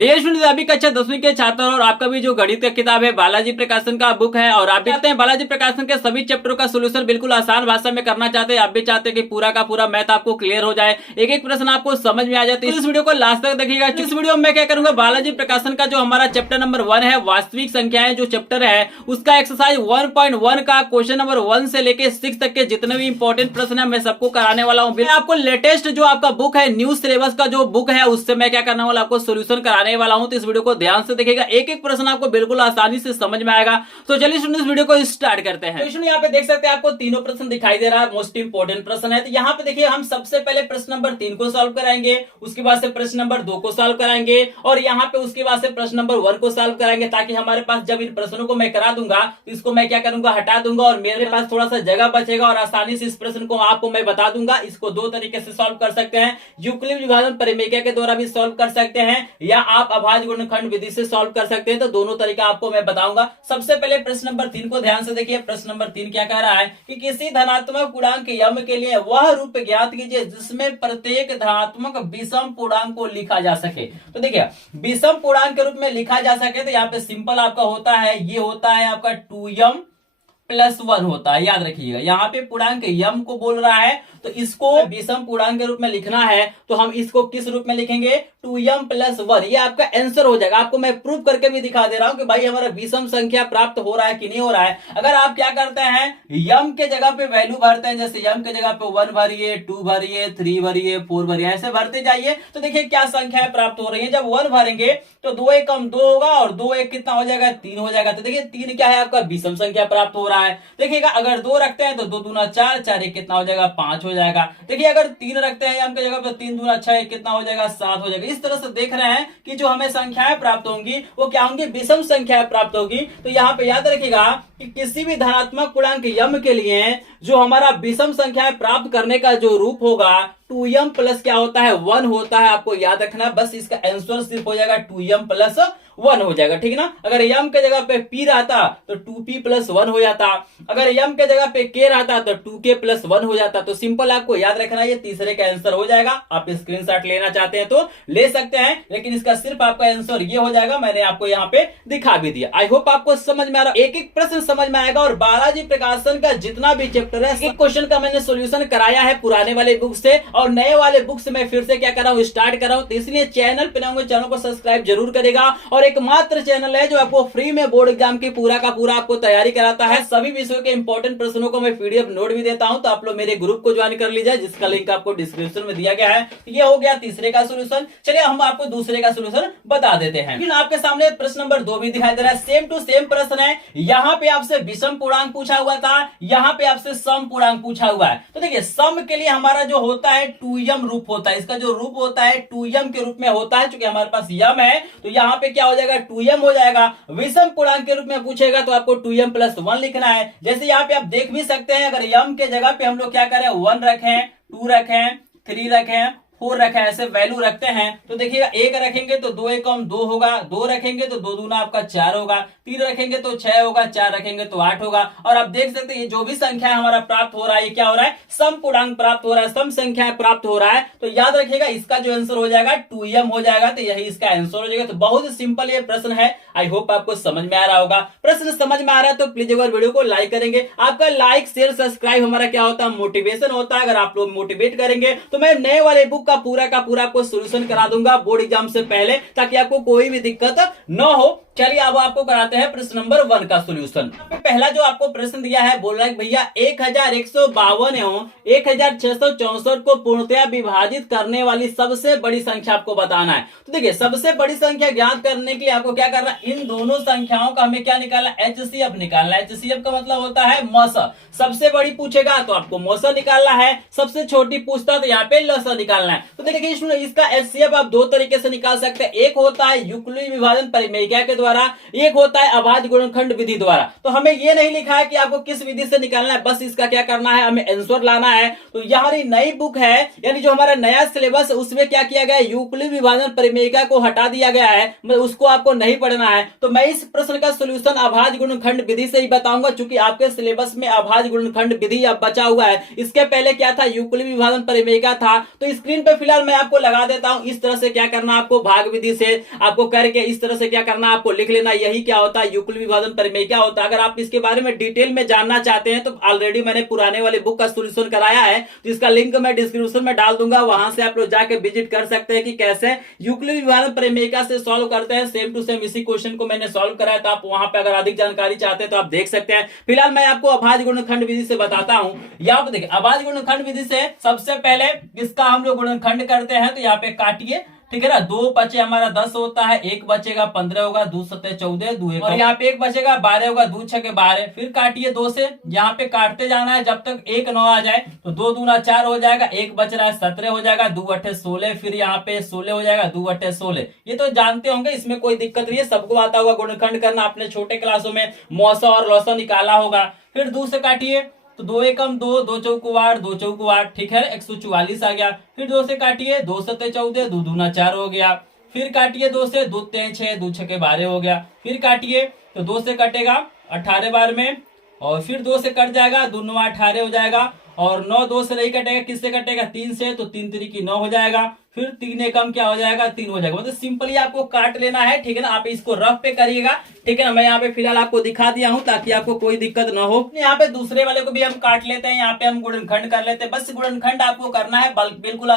Dear student, अभी कक्षा 10वीं के छात्र और आपका भी जो गणित का किताब है बालाजी प्रकाशन का बुक है और आप भी चाहते हैं बालाजी प्रकाशन के सभी चैप्टरों का सोल्यूशन बिल्कुल आसान भाषा में करना चाहते हैं। आप भी चाहते हैं कि पूरा का पूरा मैथ आपको क्लियर हो जाए, एक एक प्रश्न आपको समझ में आ जाए, तो इस वीडियो को लास्ट तक देखिएगा। इस वीडियो में मैं क्या करूंगा, बालाजी प्रकाशन का जो हमारा चैप्टर नंबर 1 है वास्तविक संख्याएं जो चैप्टर है उसका एक्सरसाइज 1.1 का क्वेश्चन नंबर 1 से लेके 6 तक के जितने भी इंपॉर्टेंट प्रश्न है मैं सबको कराने वाला हूँ। मैं आपको लेटेस्ट जो आपका बुक है न्यू सिलेबस का जो बुक है उससे मैं क्या करने वाला आपको सोल्यूशन कराने वाला हूँ। तो इस वीडियो को ध्यान से देखिएगा, एक एक प्रश्न आपको बिल्कुल आसानी से समझ में आएगा। तो चलिए स्टूडेंट इस वीडियो को स्टार्ट करते हैं। तो यहाँ पे देख सकते हैं आपको तीनों प्रश्न दिखाई दे रहा है, मोस्ट इंपोर्टेंट प्रश्न है। तो यहाँ पे देखिए हम सबसे पहले प्रश्न नंबर 3 को सॉल्व कराएंगे, उसके बाद से प्रश्न नंबर 2 को सॉल्व कराएंगे और यहाँ पे उसके बाद से प्रश्न नंबर 1 को सॉल्व कराएंगे, ताकि हमारे पास जब इन प्रश्नों को मैं करा दूंगा तो इसको मैं क्या करूंगा, हटा दूंगा और मेरे पास थोड़ा सा जगह बचेगा और आसानी से इस प्रश्न को आपको मैं बता दूंगा। इसको दो तरीके से सॉल्व कर सकते हैं, यूक्लिड विभाजन परिमेय के द्वारा भी सॉल्व कर सकते हैं या आप अभाज्य गुणनखंड विधि से सॉल्व कर सकते हैं। तो दोनों तरीका आपको मैं बताऊंगा। सबसे पहले प्रश्न नंबर 3 को ध्यान से देखिए। प्रश्न नंबर 3 क्या कह रहा है कि किसी धनात्मक पूर्णांक यम के लिए वह रूप ज्ञात कीजिए जिसमें प्रत्येक धनात्मक विषम पूर्णांक को लिखा जा सके। तो देखिए विषम पूर्णांक के रूप में लिखा जा सके तो यहाँ पे सिंपल आपका होता है, ये होता है आपका 2m+1 होता है। याद रखिएगा यहाँ पे पूर्णांक यम को बोल रहा है तो इसको विषम पूर्णांक के रूप में लिखना है तो हम इसको किस रूप में लिखेंगे, 2m+1। ये आपका आंसर हो जाएगा। आपको मैं प्रूव करके भी दिखा दे रहा हूं कि भाई हमारा विषम संख्या प्राप्त हो रहा है कि नहीं हो रहा है। अगर आप क्या करते हैं यम के जगह पे वैल्यू भरते हैं, जैसे यम के जगह पे 1 भरिए, 2 भरिए, 3 भरिए, 4 भरिए, ऐसे भरते जाइए तो देखिए क्या संख्याएं प्राप्त हो रही है। जब 1 भरेंगे तो 2 एक कम 2 होगा और 2 एक कितना हो जाएगा, 3 हो जाएगा। तो देखिए 3 क्या है आपका विषम संख्या प्राप्त हो रहा है। देखिएगा अगर 2 रखते हैं तो 2 दूना 4, 4 एक कितना हो जाएगा, 5 हो जाएगा। देखिए अगर 3 रखते हैं यम की जगह पे 3 दूना 6 कितना हो जाएगा, 7 हो जाएगा। इस तरह से देख रहे हैं कि जो हमें संख्याएं प्राप्त होंगी वो क्या होंगी, विषम संख्याएं प्राप्त होगी। तो यहाँ पे याद रखिएगा कि किसी भी धनात्मक पूर्णांक यम के लिए जो हमारा विषम संख्याएं प्राप्त करने का जो रूप होगा 2m प्लस क्या होता है, 1 होता है। आपको याद रखना, बस इसका आंसर सिर्फ हो जाएगा 2m+1 हो जाएगा, ठीक ना। अगर m के जगह पे p रहता तो 2p+1 हो जाता, अगर m के जगह पे k रहता तो 2k+1 हो जाता। तो सिंपल आपको याद रखना, ये तीसरे का आंसर हो जाएगा। आप स्क्रीनशॉट लेना चाहते हैं तो ले सकते हैं, लेकिन इसका सिर्फ आपका आंसर ये हो जाएगा। मैंने आपको यहाँ पे दिखा भी दिया। आई होप आपको समझ में आ रहा, एक एक प्रश्न समझ में आएगा। और बालाजी प्रकाशन का जितना भी चैप्टर है एक क्वेश्चन का मैंने सोल्यूशन कराया है पुराने वाले बुक से और नए वाले बुक से मैं फिर से क्या कर रहा हूँ, स्टार्ट कर रहा हूँ। तो इसलिए चैनल पे नए चैनल को सब्सक्राइब जरूर करेगा। और एकमात्र चैनल है जो आपको फ्री में बोर्ड एग्जाम की पूरा का पूरा आपको तैयारी कराता है। सभी विषयों के इंपॉर्टेंट प्रश्नों को मैं पीडीएफ नोट भी देता हूं, तो आप लोग मेरे ग्रुप को ज्वाइन कर लीजिए, जिसका लिंक आपको डिस्क्रिप्शन में दिया गया है। ये हो गया तीसरे का सोल्यूशन। चलिए हम आपको दूसरे का सोल्यूशन बता देते हैं। लेकिन आपके सामने प्रश्न नंबर 2 भी दिखाई दे रहा है, सेम टू सेम प्रश्न है। यहाँ पे आपसे विषम पूर्णांक पूछा हुआ था, यहाँ पे आपसे सम पूर्णांक पूछा हुआ है। तो देखिए सम के लिए हमारा जो होता है 2m रूप होता है, इसका जो रूप होता है 2m के रूप में होता है। चूंकि हमारे पास यम है तो यहाँ पे क्या हो जाएगा, 2m हो जाएगा। विषम पूर्णांक के रूप में पूछेगा तो आपको 2m+1 लिखना है। जैसे यहाँ पे आप देख भी सकते हैं, अगर m के जगह पे हम लोग क्या करें, 1 रखें, 2 रखें, 3 रखें, 4 रखें, ऐसे वैल्यू रखते हैं तो देखिएगा 1 रखेंगे तो 2 एकम 2 होगा, 2 रखेंगे तो 2 दूना आपका 4 होगा, 3 रखेंगे तो 6 होगा, 4 रखेंगे तो 8 होगा। और आप देख सकते हैं ये जो भी संख्या हमारा प्राप्त हो रहा है ये क्या हो रहा है, सम पूर्णांक प्राप्त हो रहा है, सम संख्या प्राप्त हो रहा है। तो याद रखिएगा इसका जो आंसर हो जाएगा 2m हो जाएगा। तो यही इसका आंसर हो जाएगा। तो बहुत सिंपल ये प्रश्न है। आई होप आपको समझ में आ रहा होगा। प्रश्न समझ में आ रहा है तो प्लीज एक बार वीडियो को लाइक करेंगे। आपका लाइक शेयर सब्सक्राइब हमारा क्या होता है, मोटिवेशन होता है। अगर आप लोग मोटिवेट करेंगे तो मैं नए वाले बुक का पूरा आपको सोल्यूशन करा दूंगा बोर्ड एग्जाम से पहले, ताकि आपको कोई भी दिक्कत न हो। चलिए अब आपको कराते हैं प्रश्न नंबर 1 का सोल्यूशन। पहला जो आपको प्रश्न दिया है, बोल रहा है भैया 1152 एवं 1664 को पूर्णतया विभाजित करने वाली सबसे बड़ी संख्या आपको बताना है। तो देखिए सबसे बड़ी संख्या ज्ञात करने के लिए आपको क्या करना है, इन दोनों संख्याओं का हमें क्या निकालना, HCF निकालना है। HCF का मतलब होता है मौसा। सबसे बड़ी पूछेगा तो आपको मौसा निकालना है, सबसे छोटी पूछता तो यहाँ पे लसा निकालना है। तो देखिए इसका HCF आप दो तरीके से निकाल सकते हैं। एक होता है यूक्लिड विभाजन परिमेय के द्वारा, एक होता है अभाज्य गुणनखंड विधि द्वारा। तो हमें ये नहीं लिखा है कि आपको किस विधि से निकालना है, बस इसका क्या करना है, हमें आंसर लाना है। तो हमारी नई बुक है, यानी जो हमारा नया सिलेबस, उसमें क्या किया गया है, यूक्लिड विभाजन परिमेयिका को हटा दिया गया है, उसको आपको नहीं पढ़ना है। तो मैं इस प्रश्न का सोल्यूशन अभाज्य गुणनखंड विधि से ही बताऊंगा, चूंकि आपके सिलेबस में अभाज्य गुणनखंड विधि अब बचा हुआ है। इसके पहले क्या था, यूक्लिड विभाजन परिमेयिका था। तो स्क्रीन पे फिलहाल मैं आपको लगा देता हूं, इस तरह से क्या करना आपको, भाग विधि से आपको करके इस तरह से क्या करना आपको लिख लेना, यही क्या होता है, यूक्लिड विभाजन परिमेयिका होता है। अगर आप इसके बारे में डिटेल में जानना चाहते हैं तो ऑलरेडी मैंने पुराने वाले बुक का सोल्यूशन कराया है, तो इसका लिंक मैं डिस्क्रिप्शन में डाल दूंगा, वहां से आप लोग जाके विजिट कर सकते हैं कि कैसे यूक्लिड विभाजन परिमेयिका से सॉल्व करते हैं। सेम टू सेम इसी क्वेश्चन को मैंने सॉल्व कराया, तो आप वहां पे अगर अधिक जानकारी चाहते हैं तो आप देख सकते हैं। फिलहाल मैं आपको अभाज्य गुणनखंड विधि से बताता हूं। यहाँ पे देखिए, अभाज्य गुणनखंड विधि से सबसे पहले इसका हम लोग गुणनखंड करते हैं। तो यहाँ पे काटिए, ठीक है ना, 2 बचे हमारा 10 होता है, 1 बचेगा 15 होगा, 2 सत्ते 14, 2 और यहाँ पे 1 बचेगा 12 होगा, 2 छके 12। फिर काटिए 2 से, यहाँ पे काटते जाना है जब तक 1 9 आ जाए। तो 2 दूना 4 हो जाएगा, 1 बच रहा है 17 हो जाएगा, 2 अट्ठे 16, फिर यहाँ पे 16 हो जाएगा, 2 अट्ठे 16। ये तो जानते होंगे, इसमें कोई दिक्कत नहीं है, सबको आता होगा गुणनखंड करना, अपने छोटे क्लासों में मौसा और लौसा निकाला होगा। फिर 2 से काटिए, तो 2 एकम 2, 2 चौको 8, 2 चौको 8, ठीक है, 144 आ गया। फिर 2 से काटिए, 2 सत्ते 14, 2 दूना 4 हो गया। फिर काटिए 2 से, 2 3 6, 2 छके 12 हो गया। फिर काटिए, तो 2 से कटेगा 18 बार में, और फिर 2 से कट जाएगा, 2 9 18 हो जाएगा। और 9 2 से नहीं कटेगा, किससे कटेगा, 3 से, तो 3 3 की 9 हो जाएगा। फिर 3 एकम क्या हो जाएगा, 3 हो जाएगा। मतलब सिंपली आपको काट लेना है, ठीक है ना, आप इसको रफ पे करिएगा, ठीक है ना। मैं यहाँ पे फिलहाल आपको दिखा दिया हूं ताकि आपको कोई दिक्कत ना हो। यहाँ पे दूसरे वाले को भी हम काट लेते हैं, यहाँ पे हम गुणनखंड कर लेते हैं। बस गुणनखंड आपको करना है, बिल्कुल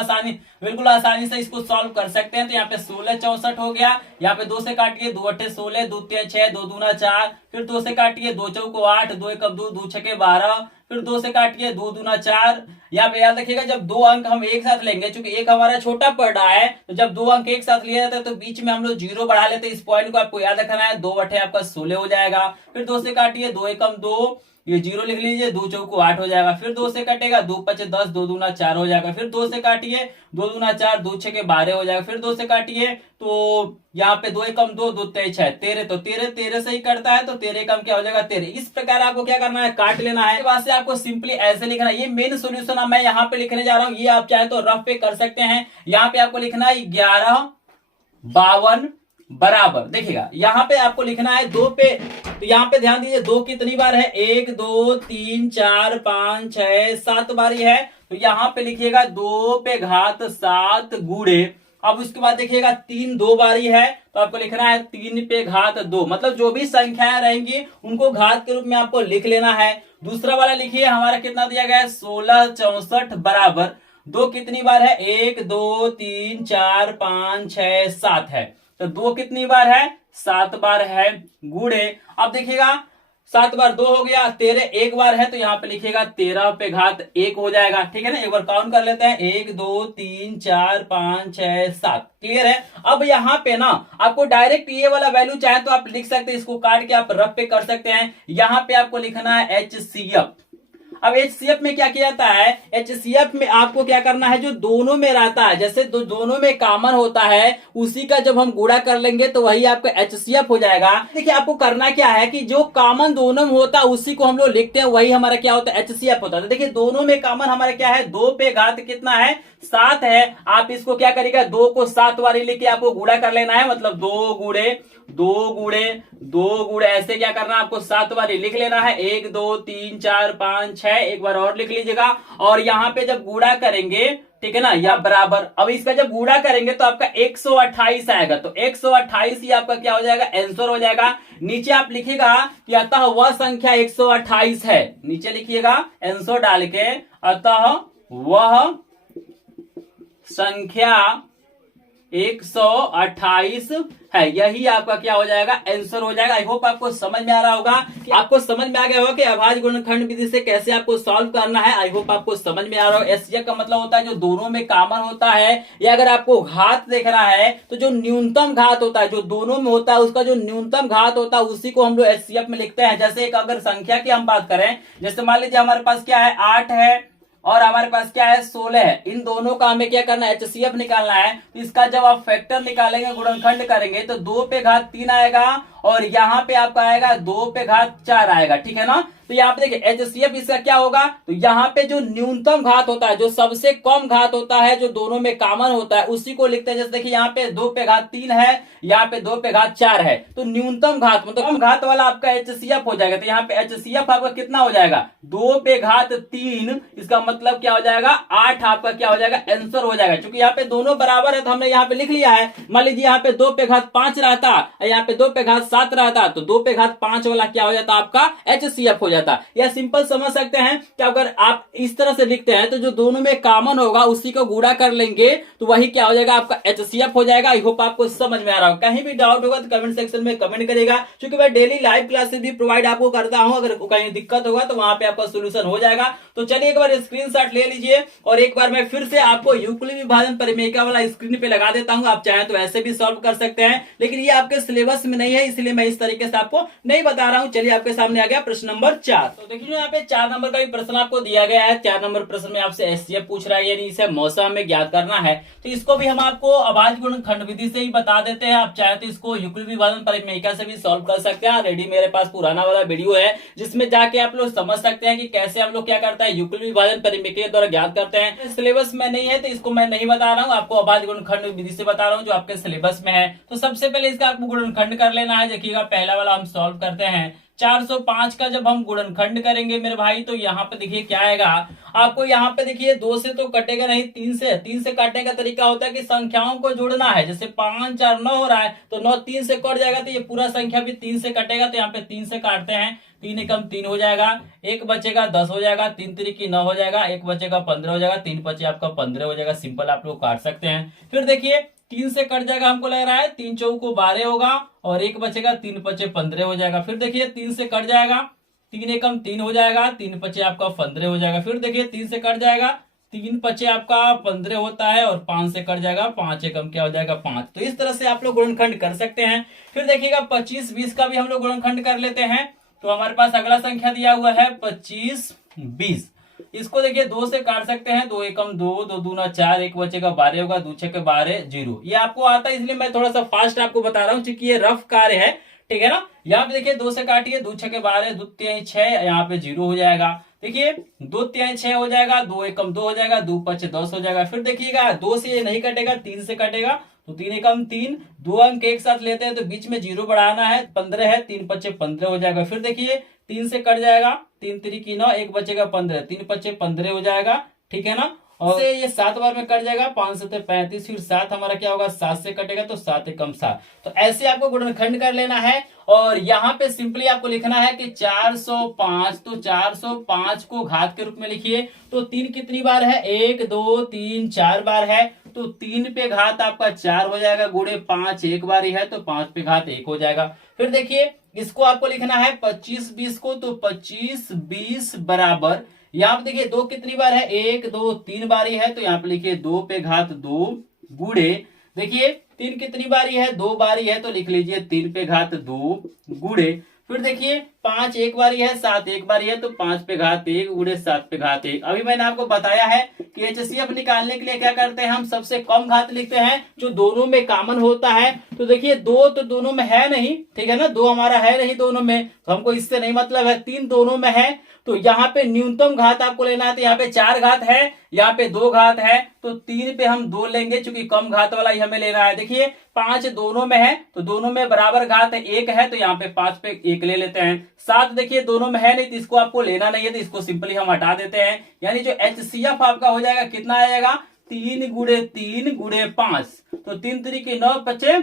आसानी से इसको सॉल्व कर सकते हैं। तो यहाँ पे 16 64 हो गया। यहाँ पे 2 से काटिए, 2 अट्ठे 16, 2 3 6, 2 दूना 4। फिर 2 से काटिए, 2 चौको 8, 2 एकम 2, 2 छके 12। फिर 2 से काटिए, 2 दूना 4। यहाँ पे याद रखिएगा, जब 2 अंक हम एक साथ लेंगे, चूंकि एक हमारा छोटा पड़ रहा है, तो जब 2 अंक एक साथ लिया जाता है तो बीच में हम लोग 0 बढ़ा लेते हैं। इस पॉइंट को आपको याद रखना है। 2 अट्ठे आपका 16 हो जाएगा। फिर 2 से काटिए, 2 एकम 2, ये 0 लिख लीजिए, 2 चौको 8 हो जाएगा। फिर 2 से कटेगा, 2 पचे 10, 2 दूना 4 हो जाएगा। फिर 2 से काटिए, 2 दूना 4, 2 छके 12 हो जाएगा। फिर 2 से काटिए, तो यहाँ पे 2 एकम 2, 2 तेईस 6 13, तो 13 से ही करता है, तो 13 एकम क्या हो जाएगा, 13। इस प्रकार आपको क्या करना है, काट लेना है। बाद से आपको सिंपली ऐसे लिखना है। ये मेन सोल्यूशन मैं यहाँ पे लिखने जा रहा हूँ, ये आप चाहे तो रफ पे कर सकते हैं। यहाँ पे आपको लिखना है 11 52 बराबर, देखिएगा यहाँ पे आपको लिखना है 2 पे। तो यहाँ पे ध्यान दीजिए, 2 कितनी बार है, 1 2 3 4 5 6 7 बारी है। तो यहाँ पे लिखिएगा 2 पे घात 7 गुणे। अब उसके बाद देखिएगा 3 2 बारी है, तो आपको लिखना है 3 पे घात 2। मतलब जो भी संख्याएं रहेंगी उनको घात के रूप में आपको लिख लेना है। दूसरा वाला लिखिए, हमारा कितना दिया गया है, 16 64 बराबर 2 कितनी बार है, 1 2 3 4 5 6 7 है। तो 2 कितनी बार है, 7 बार है, गुणे। अब देखिएगा 7 बार 2 हो गया, 13 एक बार है, तो यहाँ पे लिखिएगा 13 पे घात 1 हो जाएगा, ठीक है ना। एक बार काउंट कर लेते हैं, 1 2 3 4 5 6 7। क्लियर है। अब यहाँ पे ना आपको डायरेक्ट ये वाला वैल्यू चाहे तो आप लिख सकते हैं, इसको काट के आप रफ पे कर सकते हैं। यहाँ पे आपको लिखना है HCF। अब HCF में क्या किया जाता है, HCF में आपको क्या करना है, जो दोनों में रहता है, जैसे दोनों में कॉमन होता है, उसी का जब हम गुणा कर लेंगे तो वही आपका HCF हो जाएगा। देखिए आपको करना क्या है कि जो कॉमन दोनों में होता है उसी को हम लोग लिखते हैं, वही हमारा क्या होता है, HCF होता है। तो देखिए दोनों में कॉमन हमारा क्या है, 2 पे घात कितना है, 7 है। आप इसको क्या करिएगा, 2 को 7 बारी लेके आपको गुणा कर लेना है, मतलब 2 गुणे 2 गुणे 2 गुणे ऐसे क्या करना है, आपको 7 बारी लिख लेना है। 1 2 3 4 5 6, एक बार और लिख लीजिएगा। और यहाँ पे जब गुणा करेंगे, ठीक है ना, या बराबर, अब इसका जब गुणा करेंगे तो आपका 128 आएगा। तो 128 ही आपका क्या हो जाएगा, आंसर हो जाएगा। नीचे आप लिखिएगा कि अतः वह संख्या 128 है, नीचे लिखिएगा आंसर डाल के, अतः वह संख्या 128 है, यही आपका क्या हो जाएगा, आंसर हो जाएगा। आई होप आपको समझ में आ रहा होगा, कि आपको समझ में आ गया होगा कि अभाज्य गुणनखंड विधि से कैसे आपको सॉल्व करना है। आई होप आपको समझ में आ रहा होगा। HCF का मतलब होता है जो दोनों में कॉमन होता है, या अगर आपको घात देखना है तो जो न्यूनतम घात होता है, जो दोनों में होता है उसका जो न्यूनतम घात होता है उसी को हम लोग HCF में लिखते हैं। जैसे एक अगर संख्या की हम बात करें, जैसे मान लीजिए हमारे पास क्या है, 8 है और हमारे पास क्या है, 16 है। इन दोनों का हमें क्या करना है, HCF निकालना है। तो इसका जब आप फैक्टर निकालेंगे, गुणनखंड करेंगे, तो 2 पे घात 3 आएगा और यहाँ पे आपका आएगा 2 पे घात 4 आएगा, ठीक है ना। तो यहाँ पे देखिए HCF इसका क्या होगा, तो यहाँ पे जो न्यूनतम घात होता है, जो सबसे कम घात होता है, जो दोनों में कॉमन होता है, उसी को लिखते हैं। जैसे देखिए यहाँ पे 2 पे घात 3 है, यहाँ पे 2 पे घात 4 है, तो न्यूनतम घात मतलब कम घात वाला आपका HCF हो जाएगा। तो यहाँ पे HCF आपका कितना हो जाएगा, 2 पे घात 3, इसका मतलब क्या हो जाएगा 8 आपका क्या हो जाएगा आंसर हो जाएगा। क्योंकि यहाँ पे दोनों बराबर है तो हमने यहाँ पे लिख लिया है। मान लीजिए यहाँ पे 2 पे घात 5 रहता, यहाँ पे 2 पे घात 7 रहता, तो 2 पे घात 5 वाला क्या हो जाता आपका HCF हो जाता। या सिंपल समझ सकते हैं कि अगर आप इस तरह से लिखते हैं तो जो दोनों में कॉमन होगा उसी को गुणा कर लेंगे तो वही क्या हो जाएगा आपका HCF हो जाएगा। आई होप आपको समझ में आ रहा हो। कहीं भी डाउट होगा तो कमेंट सेक्शन में कमेंट करेगा, क्योंकि मैं डेली लाइव क्लासेस भी प्रोवाइड आपको करता हूं। अगर कहीं दिक्कत होगा तो वहां पे आपका सोल्यूशन हो जाएगा। तो चलिए एक बार स्क्रीनशॉट ले लीजिए और एक बार मैं फिर से आपको यूक्लिड विभाजन परिमेयिका वाला स्क्रीन पे लगा देता हूं। आप चाहें तो ऐसे भी सॉल्व कर सकते हैं, लेकिन ये आपके सिलेबस में नहीं है, इसलिए मैं इस तरीके से आपको नहीं बता रहा हूं। चलिए आपके सामने आ गया प्रश्न नंबर 4। तो देखिए यहाँ पे 4 नंबर का भी प्रश्न आपको दिया गया है। 4 नंबर प्रश्न में आपसे HCF पूछ रहा है, यानी इसे मौसम में ज्ञात करना है। तो इसको भी हम आपको अभाज्य गुणनखंड विधि से ही बता देते हैं। आप चाहे तो इसको यूक्लिड विभाजन परिमेयिका से भी सॉल्व कर सकते हैं। रेडी मेरे पास पुराना वाला वीडियो है जिसमें जाके आप लोग समझ सकते हैं कि कैसे आप लोग क्या करता है यूक्लिड विभाजन परिमेयिका द्वारा ज्ञात करते हैं। सिलेबस में नहीं है तो इसको मैं नहीं बता रहा हूँ, आपको अभाज्य गुणनखंड विधि से बता रहा हूँ जो आपके सिलेबस में है। तो सबसे पहले इसका आपको गुणनखंड कर लेना है। देखिएगा पहला वाला हम सॉल्व करते हैं। 405 का जब हम गुणनखंड करेंगे मेरे भाई, तो यहाँ पे देखिए क्या आएगा आपको। यहाँ पे देखिए 2 से तो कटेगा नहीं, 3 से काटने का तरीका होता है कि संख्याओं को जोड़ना है। जैसे 5 4 9 हो रहा है तो 9 3 से कट जाएगा, तो ये पूरा संख्या भी 3 से कटेगा। तो यहाँ पे 3 से काटते हैं, 3 एकम 3 हो जाएगा, 1 बचेगा 10 हो जाएगा, 3 तिरिकी 9 हो जाएगा, 1 बचेगा 15 हो जाएगा, 3 बचे आपका 15 हो जाएगा। सिंपल आप लोग काट सकते हैं। फिर देखिए 3 से कट जाएगा, हमको लग रहा है 3 चौको 12 होगा और 1 बचेगा, 3 बचे 15 हो जाएगा। फिर देखिए 3 से कट जाएगा, 3 एकम 3 हो जाएगा, 3 बचे आपका 15 हो जाएगा। फिर देखिए 3 से कट जाएगा, 3 बचे आपका 15 होता है और 5 से कट जाएगा, 5 एकम क्या हो जाएगा 5। तो इस तरह से आप लोग गुणनखंड कर सकते हैं। फिर देखिएगा 25 20 का भी हम लोग गुणनखंड कर लेते हैं। तो हमारे पास अगला संख्या दिया हुआ है 25 20। इसको देखिए 2 से काट सकते हैं, 2 एकम 2, 2 दूना 4, 1 बचेगा 12 होगा, 2 छके 12 0। ये आपको आता है इसलिए मैं थोड़ा सा फास्ट आपको बता रहा हूँ क्योंकि ये रफ कार्य है, ठीक है ना। यहाँ पे देखिए 2 से काटिए, 2 छके 12, 2 तिहाई 6, यहाँ पे 0 हो जाएगा। देखिए 2 तिहाई 6 हो जाएगा, 2 एकम 2 हो जाएगा, 2 पचे 10 हो जाएगा। फिर देखिएगा 2 से ये नहीं कटेगा, 3 से कटेगा, तो 3 एकम 3, 2 अंक एक साथ लेते हैं तो बीच में 0 बढ़ाना है, 15 है, 3 पचे 15 हो जाएगा। फिर देखिए 3 से कट जाएगा, 3 तिरिकी 9, 1 बचेगा 15, 3 पचे 15 हो जाएगा, ठीक है ना। और ये 7 बार में कट जाएगा, 5 से 35, फिर 7 हमारा क्या होगा 7 से कटेगा तो 7 एकम 7। तो ऐसे आपको गुणनखंड कर लेना है। और यहाँ पे सिंपली आपको लिखना है कि 405, तो 405 को घात के रूप में लिखिए। तो 3 कितनी बार है, 1 2 3 4 बार है, तो 3 पे घात आपका 4 हो जाएगा, गुणे 5 एक बार ही है तो 5 पे घात 1 हो जाएगा। फिर देखिए इसको आपको लिखना है 25 20 को, तो 25 20 बराबर, यहाँ पे देखिए 2 कितनी बार है, 1 2 3 बारी है, तो यहाँ पे लिखिए 2 पे घात 2 गुणे, देखिए 3 कितनी बारी है, 2 बारी है, तो लिख लीजिए 3 पे घात 2 गुणे। फिर देखिए 5 एक बारी है, 7 एक बारी है, तो 5 पे घात 1 गुणे 7 पे घात 1। अभी मैंने आपको बताया है कि HCF निकालने के लिए क्या करते हैं, हम सबसे कम घात लिखते हैं जो दोनों में कॉमन होता है। तो देखिए 2 तो दोनों में है नहीं, ठीक है ना, 2 हमारा है नहीं दोनों में, तो हमको इससे नहीं मतलब है। 3 दोनों में है, तो यहाँ पे न्यूनतम घात आपको लेना है। तो यहाँ पे 4 घात है, यहाँ पे 2 घात है, तो 3 पे हम 2 लेंगे क्योंकि कम घात वाला ही हमें लेना है। देखिए 5 दोनों में है, तो दोनों में बराबर घात है, 1 है, तो यहाँ पे 5 पे 1 ले लेते हैं। 7 देखिए दोनों में है नहीं, तो इसको आपको लेना नहीं है, तो इसको सिंपली हम हटा देते हैं। यानी जो HCF आपका हो जाएगा कितना आएगा, 3 गुणे 3 गुणे 5, तो 3 तिरिकी 9 बचे,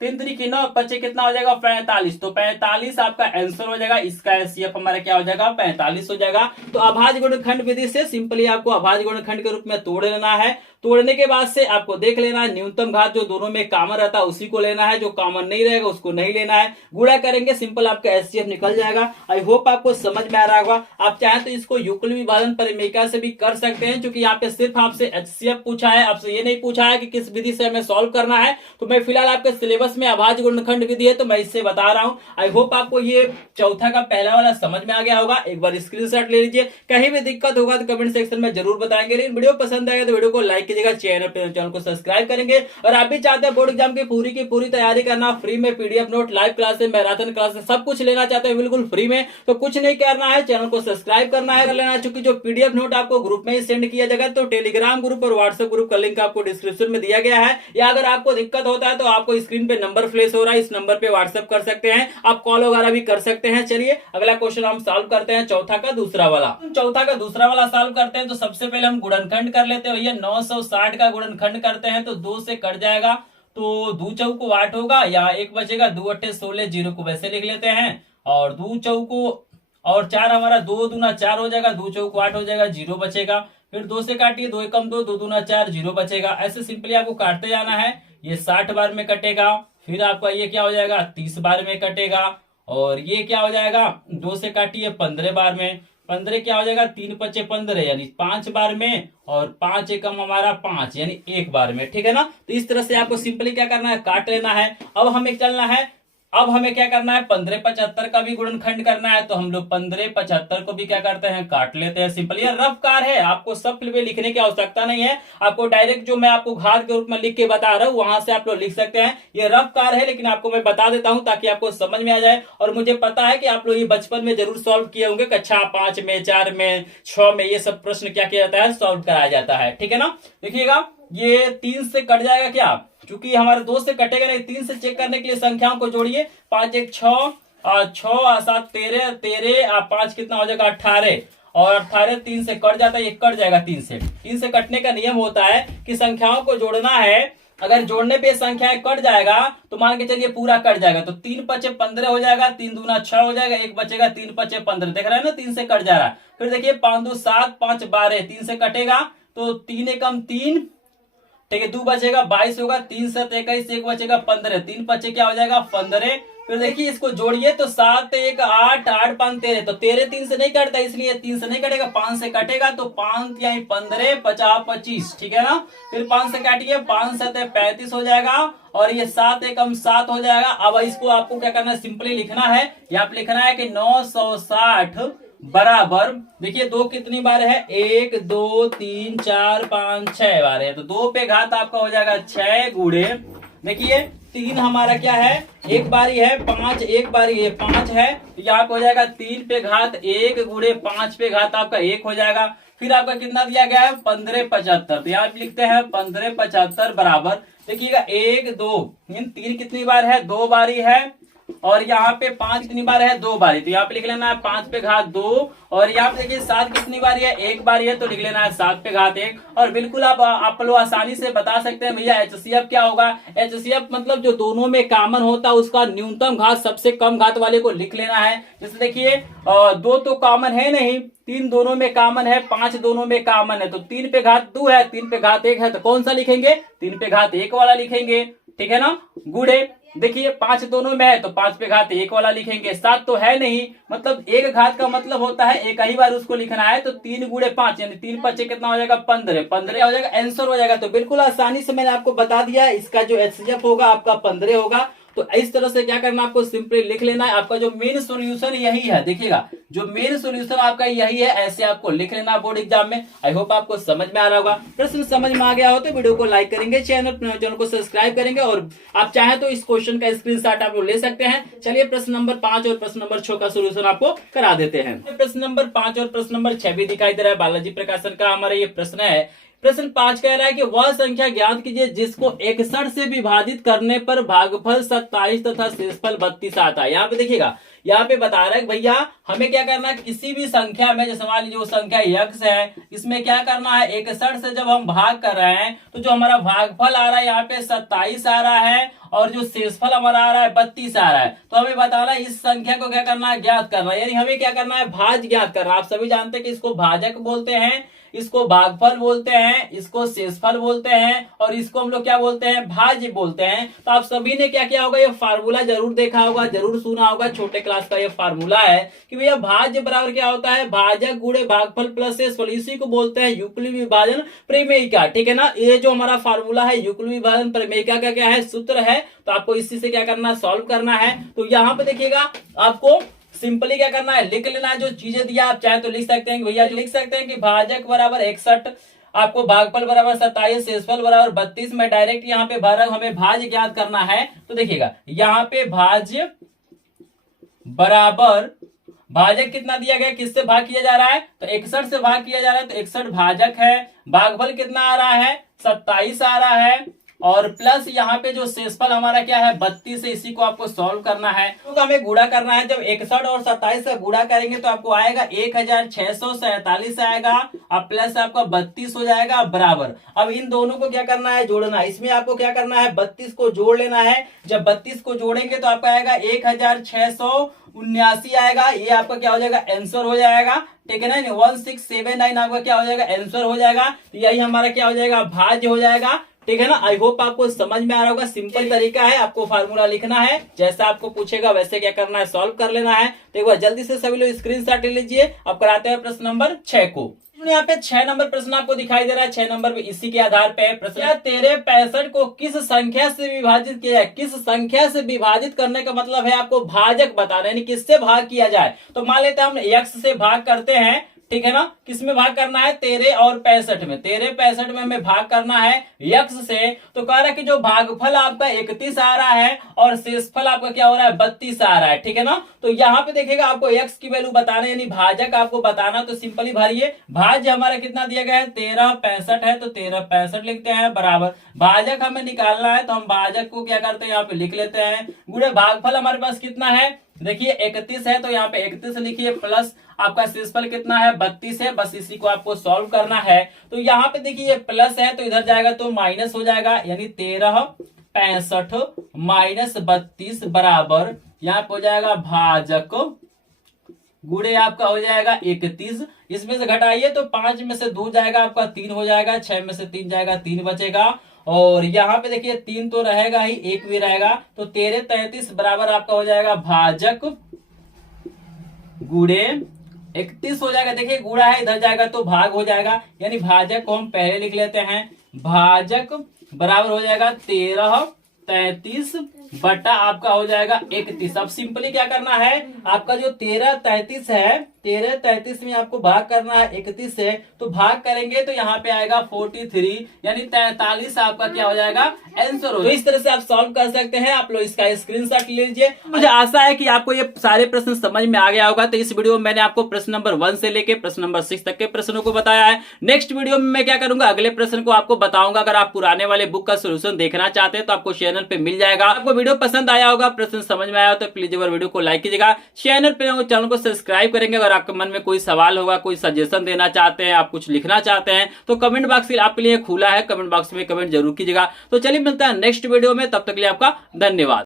3 तिरिकी 9 बचे कितना हो जाएगा 45। तो 45 आपका आंसर हो जाएगा। इसका HCF हमारा क्या हो जाएगा 45 हो जाएगा। तो अभाज्य गुणनखंड विधि से सिंपली आपको अभाज्य गुणनखंड के रूप में तोड़ लेना है। तोड़ने के बाद से आपको देख लेना है न्यूनतम घात जो दोनों में कॉमन रहता है उसी को लेना है, जो कॉमन नहीं रहेगा उसको नहीं लेना है। गुणा करेंगे सिंपल आपका HCF निकल जाएगा। आई होप आपको समझ में आ रहा होगा। आप चाहें तो इसको यूक्लिड विभाजन परिमेयिका से भी कर सकते हैं, क्योंकि यहाँ पे सिर्फ आपसे HCF पूछा है, आपसे ये नहीं पूछा है कि किस विधि से हमें सॉल्व करना है। तो मैं फिलहाल आपके सिलेबस में अभाज्य गुणनखंड विधि है तो मैं इससे बता रहा हूँ। आई होप आपको ये चौथा का पहला वाला समझ में आ गया होगा। एक बार स्क्रीनशॉट ले लीजिए, कहीं भी दिक्कत होगा तो कमेंट सेक्शन में जरूर बताएंगे। लेकिन वीडियो पसंद आएगा तो वीडियो को लाइक कीजिएगा, चैनल को सब्सक्राइब करेंगे। और आप भी चाहते हैं बोर्ड एग्जाम की पूरी तैयारी करना, फ्री में PDF note, live classes, marathon classes सब कुछ लेना चाहते हैं बिल्कुल फ्री में, तो कुछ नहीं करना है, चैनल को सब्सक्राइब करना है, कर लेना। चूंकि जो पीडीएफ नोट आपको ग्रुप में ही सेंड किया जाएगा, तो टेलीग्राम ग्रुप और व्हाट्सएप ग्रुप का लिंक आपको डिस्क्रिप्शन में दिया गया है, या अगर आपको दिक्कत होता है तो आपको स्क्रीन पे नंबर फ्लैश हो रहा है, इस नंबर पे व्हाट्सएप कर सकते हैं, आप कॉल वगैरह भी कर सकते हैं। चलिए अगला क्वेश्चन हम सॉल्व करते हैं, चौथा का दूसरा वाला सॉल्व करते हैं। तो सबसे पहले हम गुणनखंड कर लेते हैं भैया। 960 का गुणनखंड करते हैं तो 2 से कट जाएगा, तो 2 चौको 8 होगा, यहाँ 1 बचेगा, 2 अट्ठे 16, 0 को वैसे लिख लेते हैं, और 2 चौको और 4 हमारा 2 दूना 4 हो जाएगा, 2 चौको 8 हो जाएगा, 0 बचेगा। फिर 2 से काटिए, 2 एकम 2, 2 दूना 4, 0 बचेगा। ऐसे सिंपली आपको काटते जाना है। ये 60 बार में कटेगा, फिर आपका ये क्या हो जाएगा 30 बार में कटेगा, और ये क्या हो जाएगा 2 से काटिए 15 बार में, 15 क्या हो जाएगा 3 पचे 15 यानी 5 बार में, और 5 एकम हमारा 5 यानी 1 बार में। ठीक है ना, तो इस तरह से आपको सिंपली क्या करना है, काट लेना है। अब हमें क्या करना है 1575 का भी गुणनखंड करना है, तो हम लोग 1575 को भी क्या करते हैं, काट लेते हैं। सिंपल ये रफ कार है, आपको सब में लिखने की आवश्यकता नहीं है, आपको डायरेक्ट जो मैं आपको घात के रूप में लिख के बता रहा हूं वहां से आप लोग लिख सकते हैं। ये रफ कार है, लेकिन आपको मैं बता देता हूं ताकि आपको समझ में आ जाए। और मुझे पता है कि आप लोग ये बचपन में जरूर सॉल्व किए होंगे, कक्षा 5 में, 4 में, 6 में, ये सब प्रश्न क्या किया जाता है, सॉल्व कराया जाता है। ठीक है ना, देखिएगा ये 3 से कट जाएगा क्या, क्योंकि हमारे 2 से कटेगा नहीं, 3 से चेक करने के लिए संख्याओं को जोड़िए। 5 1 6 और 6 और 7 13, 13 और 5 कितना हो जाएगा 18, और 18 3 से कट जाता है, ये कट जाएगा 3 से। 3 से कटने का नियम होता है कि संख्याओं को जोड़ना है, अगर जोड़ने पे संख्याएं कट जाएगा तो मान के चलिए पूरा कट जाएगा, तो 3 पचे 15 हो जाएगा, 3 दूना 6 हो जाएगा, 1 बचेगा, 3 पचे 15, देख रहे हैं ना 3 से कट जा रहा है। फिर देखिए 5 2 7 5 12, 3 से कटेगा तो 3 एकम 3, ठीक है, 2 बचेगा 22 होगा, 3 7 21, 1 बचेगा 15, 3 बचे क्या हो जाएगा 15। फिर देखिए इसको जोड़िए तो 7 1 8 8 5 13, तो 13 3 से नहीं कटता, इसलिए 3 से नहीं कटेगा, 5 से कटेगा, तो 5 यानी 15 50 25, ठीक है ना। फिर 5 से काटिए, 5 7 35 हो जाएगा, और ये 7 एकम 7 हो जाएगा। अब इसको आपको क्या करना है, सिंपली लिखना है, यहाँ पे लिखना है कि 960 बराबर, देखिए 2 कितनी बार है, 1 2 3 4 5 6 बार है, तो 2 पे घात आपका हो जाएगा 6 गुणे, देखिए 3 हमारा क्या है, 1 बारी है, 5 1 बारी है, 5 है, तो यहाँ पे हो जाएगा 3 पे घात 1 गुणे 5 पे घात आपका 1 हो जाएगा। फिर आपका कितना दिया गया है 1575, तो यहाँ पे लिखते हैं 1575 बराबर, देखिएगा 1 2 3 कितनी बार है, 2 बारी है, और यहाँ पे 5 कितनी बार है, 2 बारी, तो यहाँ पे लिख लेना है 5 पे घात 2, और यहाँ पे देखिए 7 कितनी बारी है, 1 बारी है, तो लिख लेना है 7 पे घात 1। और बिल्कुल आप लोग आसानी से बता सकते हैं भैया एचसीएफ क्या होगा। एचसीएफ मतलब जो दोनों में कॉमन होता है उसका न्यूनतम घात सबसे कम घात वाले को लिख लेना है। जैसे देखिए 2 तो कॉमन है नहीं, 3 दोनों में कॉमन है, 5 दोनों में कॉमन है, तो 3 पे घात 2 है, 3 पे घात 1 है, तो कौन सा लिखेंगे, 3 पे घात 1 वाला लिखेंगे, ठीक है ना। गुड़े देखिए 5 दोनों में है तो 5 पे घात 1 वाला लिखेंगे, 7 तो है नहीं, मतलब एक घात का मतलब होता है एक ही बार उसको लिखना है, तो 3 गुणे 5 यानी 3 पच्चे कितना हो जाएगा 15, 15 हो जाएगा, आंसर हो जाएगा। तो बिल्कुल आसानी से मैंने आपको बता दिया, इसका जो एचसीएफ होगा आपका 15 होगा। तो इस तरह से क्या करना, आपको सिंपली लिख लेना है, आपका जो मेन सॉल्यूशन यही है, देखिएगा जो मेन सॉल्यूशन आपका यही है, ऐसे आपको लिख लेना बोर्ड एग्जाम में। आई होप आपको समझ में आ रहा होगा। प्रश्न समझ में आ गया हो तो वीडियो को लाइक करेंगे, चैनल को सब्सक्राइब करेंगे, और आप चाहें तो इस क्वेश्चन का स्क्रीनशॉट आप लोग ले सकते हैं। चलिए प्रश्न नंबर 5 और प्रश्न नंबर 6 का सोल्यूशन आपको करा देते हैं। प्रश्न नंबर 5 और प्रश्न नंबर 6 भी दिखाई दे रहा है, बालाजी प्रकाशन का हमारा ये प्रश्न है। प्रश्न 5 कह रहा है कि वह संख्या ज्ञात कीजिए जिसको 61 से विभाजित करने पर भागफल 27 तथा शेषफल 32 आता है। यहाँ पे देखिएगा, यहाँ पे बता रहा है कि भैया हमें क्या करना है, किसी भी संख्या में, जैसे मान लीजिए वो संख्या x है, इसमें क्या करना है 61 से जब हम भाग कर रहे हैं तो जो हमारा भागफल आ रहा है यहाँ पे 27 आ रहा है, और जो शेषफल हमारा आ रहा है 32 आ रहा है। तो हमें बताना है इस संख्या को क्या करना है, ज्ञात करना है, यानी हमें क्या करना है, भाज ज्ञात करना। आप सभी जानते हैं कि इसको भाजक बोलते हैं, इसको भागफल बोलते हैं, इसको शेषफल बोलते हैं, और इसको हम लोग क्या बोलते हैं, भाज्य बोलते हैं। तो आप सभी ने क्या किया होगा, ये फार्मूला जरूर देखा होगा, जरूर सुना होगा, छोटे क्लास का ये फार्मूला है कि भैया भाज्य बराबर क्या होता है, भाजक गुणे भागफल प्लस शेषफल, इसी को बोलते हैं युगल विभाजन प्रमेयिका, ठीक है ना। ये जो हमारा फार्मूला है युगल विभाजन प्रमेयिका का क्या है, सूत्र है, तो आपको इसी से क्या करना है, सॉल्व करना है। तो यहाँ पे देखिएगा आपको सिंपली क्या करना है, लिख लेना है जो चीजें दिया। आप चाहे तो लिख सकते हैं भैया, लिख सकते हैं कि भाजक बराबर 61 आपको भागफल बराबर 27, शेषफल बराबर 32। मैं डायरेक्ट यहाँ पे भर रहा हूं, हमें भाज्य ज्ञात करना है। तो देखिएगा यहाँ पे भाज्य बराबर भाजक कितना दिया गया, किससे भाग किया जा रहा है, तो 61 से भाग किया जा रहा है, तो 61 भाजक है। भागफल कितना आ रहा है, 27 आ रहा है, और प्लस यहाँ पे जो शेषफल हमारा क्या है 32 है। इसी को आपको सॉल्व करना है, तो हमें गुणा करना है। जब 61 और 27 का गुणा करेंगे तो आपको आएगा 1647 आएगा, अब प्लस आपका 32 हो जाएगा बराबर। अब इन दोनों को क्या करना है, जोड़ना है। इसमें आपको क्या करना है, 32 को जोड़ लेना है। जब 32 को जोड़ेंगे तो आपका आएगा 1679 आएगा। ये आपका क्या हो जाएगा, आंसर हो जाएगा, ठीक है ना। 1679 आपका क्या हो जाएगा, आंसर हो जाएगा। तो यही हमारा क्या हो जाएगा, भाज्य हो जाएगा, ठीक है ना। आई होप आपको समझ में आ रहा होगा। सिंपल तरीका है, आपको फार्मूला लिखना है, जैसा आपको पूछेगा वैसे क्या करना है, सॉल्व कर लेना है। तो एक बार जल्दी से सभी लोग स्क्रीनशॉट ले लीजिए। अब कराते हैं प्रश्न नंबर 6 को। यहाँ पे 6 नंबर प्रश्न आपको दिखाई दे रहा है। 6 नंबर पे इसी के आधार पे प्रश्न है, 63 को किस संख्या से विभाजित किया जाए। किस संख्या से विभाजित करने का मतलब है आपको भाजक बताना, यानी किससे भाग किया जाए। तो मान लेते हैं हम x से भाग करते हैं, ठीक है ना। किस में भाग करना है, 13 और 65 में। 13, 65 में हमें भाग करना है x से। तो कह रहा है कि जो भागफल आपका 31 आ रहा है और शेषफल आपका क्या हो रहा है, 32 आ रहा है, ठीक है ना। तो यहाँ पे देखिएगा आपको x की वैल्यू बताना यानी भाजक आपको बताना, तो सिंपली भरिए। भाज्य हमारा कितना दिया गया है, 13, 65 है, तो 13, 65 लिखते हैं बराबर। भाजक हमें निकालना है, तो हम भाजक को क्या करते हैं, यहाँ पे लिख लेते हैं। गुणे भागफल हमारे पास कितना है, देखिए 31 है, तो यहाँ पे 31 लिखिए, प्लस आपका शेषफल कितना है, 32 है। बस इसी को आपको सॉल्व करना है। तो यहाँ पे देखिए ये प्लस है, तो इधर जाएगा तो माइनस हो जाएगा, यानी 13, 65 माइनस 32 बराबर यहाँ पे हो जाएगा भाजक गुणे आपका हो जाएगा 31। इसमें से घटाइए तो 5 में से 2 जाएगा आपका 3 हो जाएगा, 6 में से 3 जाएगा 3 बचेगा, और यहाँ पे देखिए 3 तो रहेगा ही, 1 भी रहेगा, तो 13, 33 बराबर आपका हो जाएगा भाजक गुणे 31 हो जाएगा। देखिए गुणा है, इधर जाएगा तो भाग हो जाएगा, यानी भाजक को हम पहले लिख लेते हैं। भाजक बराबर हो जाएगा 13, 33 बटा आपका हो जाएगा 31। अब सिंपली क्या करना है, आपका जो 13, 33 है, 13, 33 में आपको भाग करना है 31 से, तो भाग करेंगे तो यहाँ पे आएगा 43, यानी 43 आपका क्या हो जाएगा, आंसर हो। तो इस तरह से आप सॉल्व कर सकते हैं। आप लोग इसका स्क्रीनशॉट ले लीजिए। मुझे आशा है कि आपको ये सारे प्रश्न समझ में आ गया होगा। तो इस वीडियो में मैंने आपको प्रश्न नंबर 1 से लेके प्रश्न नंबर 6 तक के प्रश्नों को बताया है। नेक्स्ट वीडियो में मैं क्या करूंगा, अगले प्रश्न को आपको बताऊंगा। अगर आप पुराने वाले बुक का सोल्यूशन देखना चाहते हैं तो आपको चैनल पे मिल जाएगा। आपको वीडियो पसंद आया होगा, प्रश्न समझ में आया हो तो प्लीज एक बार वीडियो को लाइक कीजिएगा। चैनल पे चैनल को सब्सक्राइब करेंगे। अगर आपके मन में कोई सवाल होगा, कोई सजेशन देना चाहते हैं, आप कुछ लिखना चाहते हैं, तो कमेंट बॉक्स आपके लिए खुला है। कमेंट बॉक्स में कमेंट जरूर कीजिएगा। तो चलिए मिलता है नेक्स्ट वीडियो में, तब तक के लिए आपका धन्यवाद।